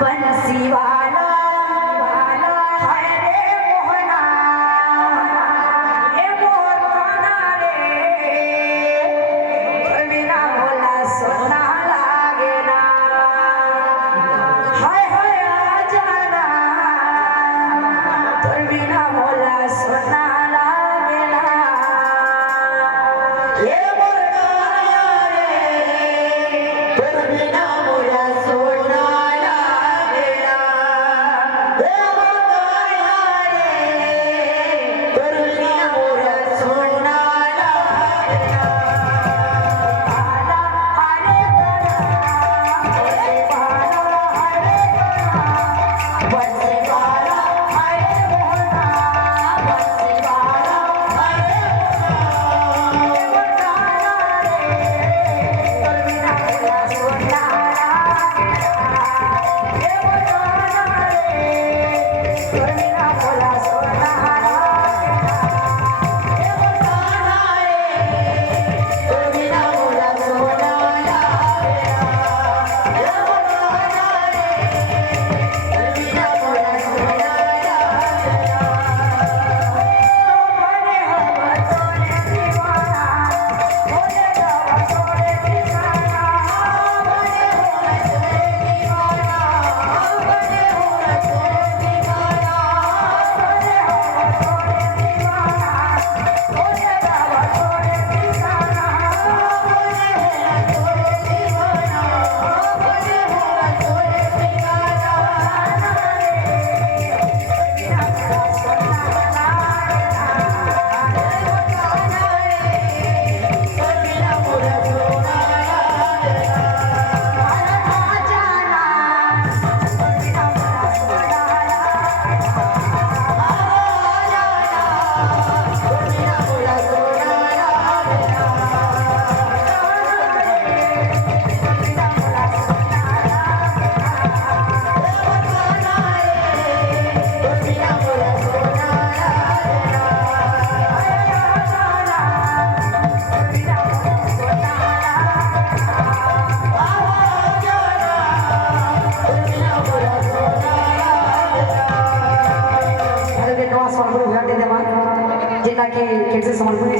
बंसी वाला हाय रे मोहना ये मोर खाना रे बिना बोला सोना लागे ना हाय हाय आ जाना तोर बिना बोला सोना लागे ना ये मोर खाना रे तोर बिना बोला सोना जिनकी सम्बलपुरी